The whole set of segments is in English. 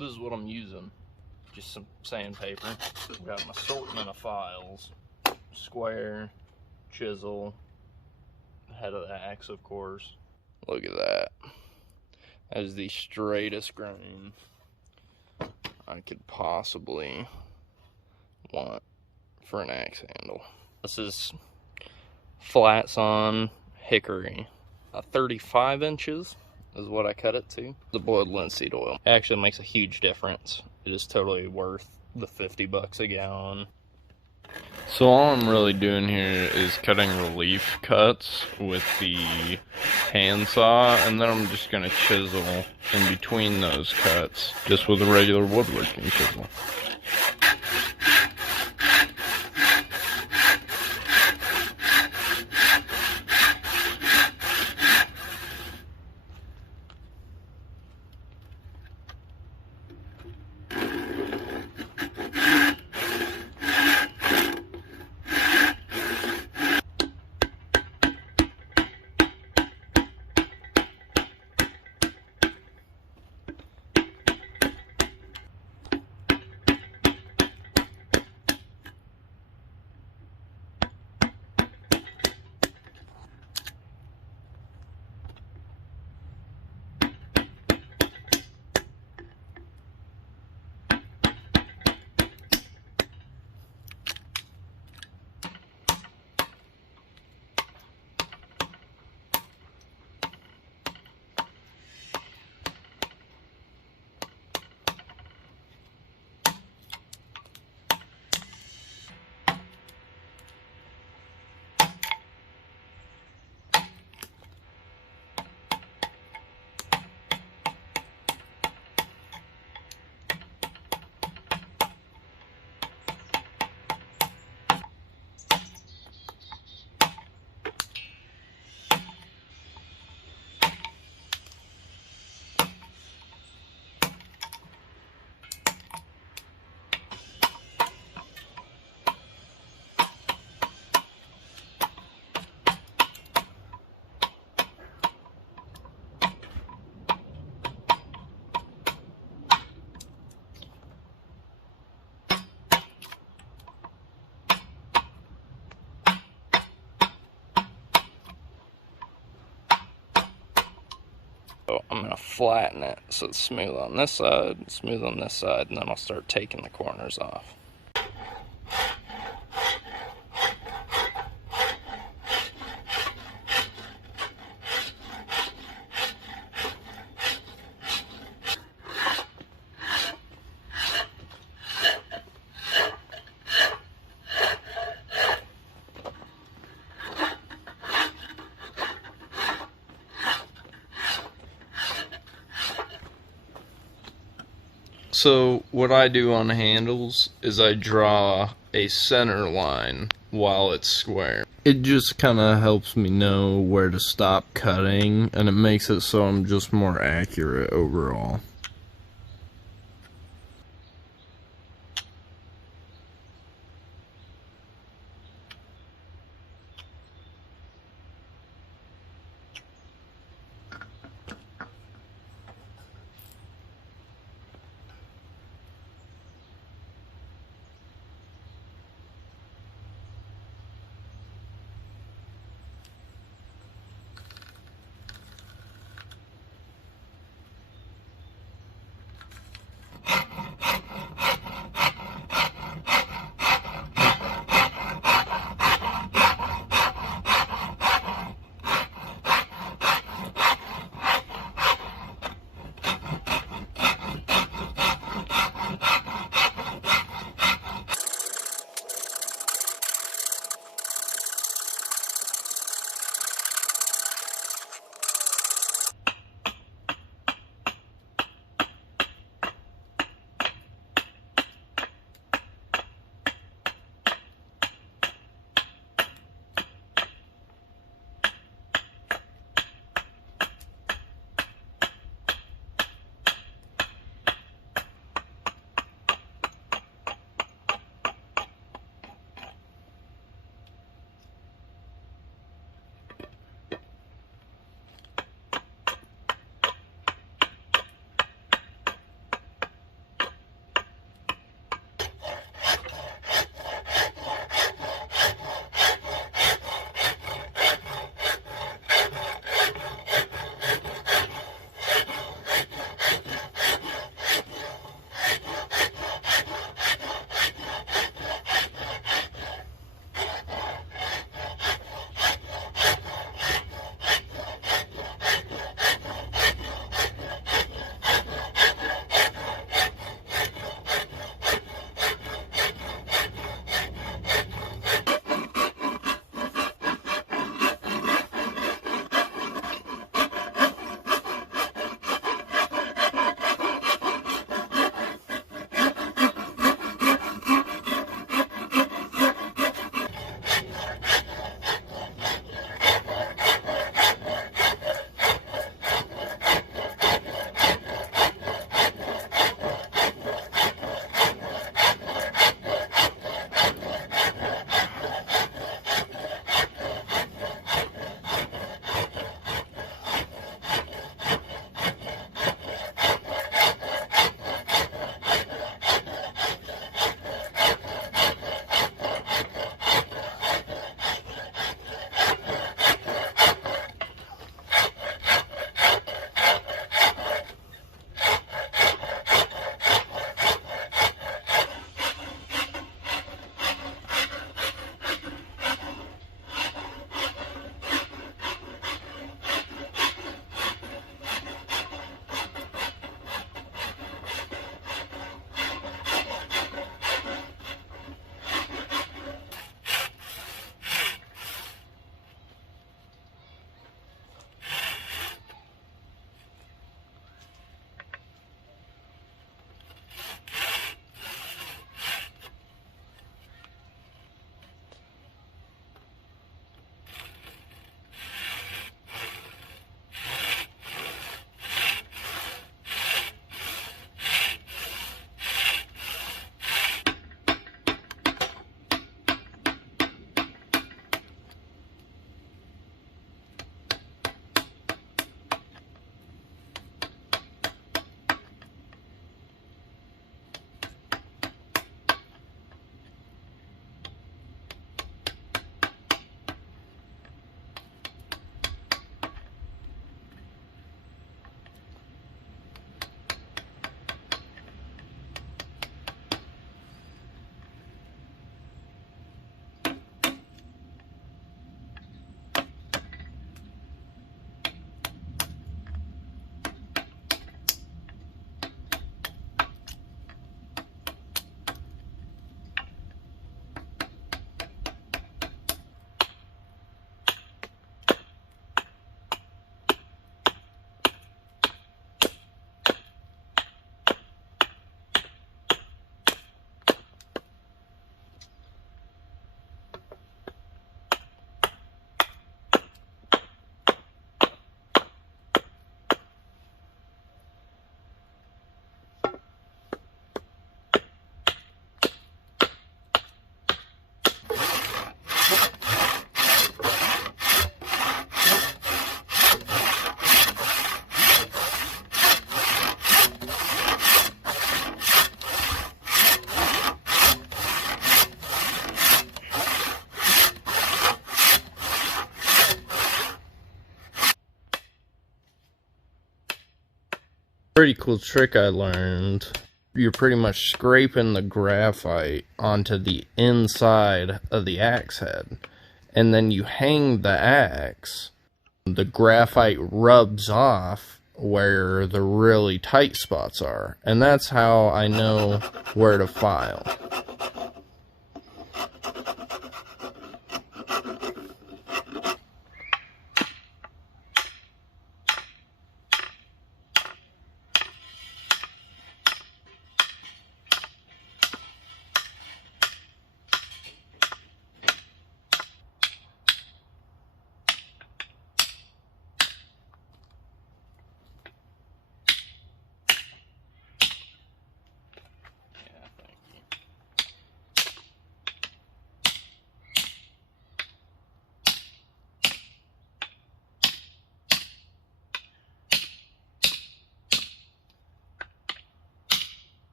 This is what I'm using. Just some sandpaper. I've got an assortment of files. Square, chisel, head of the axe, of course. Look at that. That is the straightest grain I could possibly want for an axe handle. This is flat sawn hickory. 35 inches is what I cut it to. The boiled linseed oil actually makes a huge difference. It is totally worth the $50 a gallon. So all I'm really doing here is cutting relief cuts with the handsaw, and then I'm just going to chisel in between those cuts just with a regular woodworking chisel. So I'm going to flatten it so it's smooth on this side, smooth on this side, and then I'll start taking the corners off. So what I do on handles is I draw a center line while it's square. It just kind of helps me know where to stop cutting, and it makes it so I'm just more accurate overall. Pretty cool trick I learned. You're pretty much scraping the graphite onto the inside of the axe head. And then you hang the axe. The graphite rubs off where the really tight spots are. And that's how I know where to file.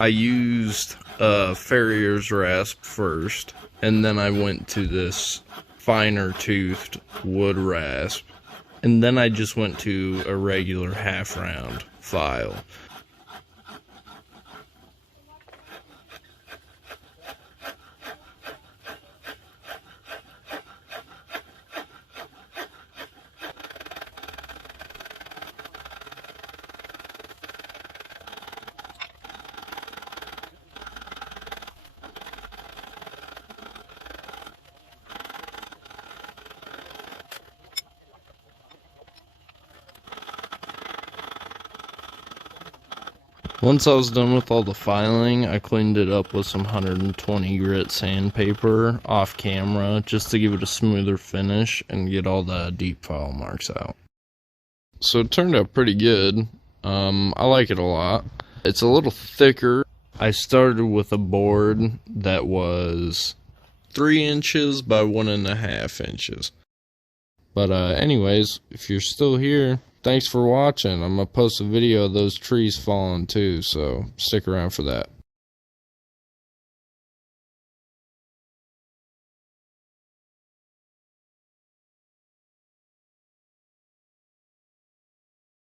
I used a farrier's rasp first, and then I went to this finer toothed wood rasp, and then I just went to a regular half round file. Once I was done with all the filing, I cleaned it up with some 120 grit sandpaper off camera just to give it a smoother finish and get all the deep file marks out. So it turned out pretty good. I like it a lot. It's a little thicker. I started with a board that was 3 inches by 1.5 inches. But anyways, if you're still here, thanks for watching. I'm going to post a video of those trees falling too, so stick around for that.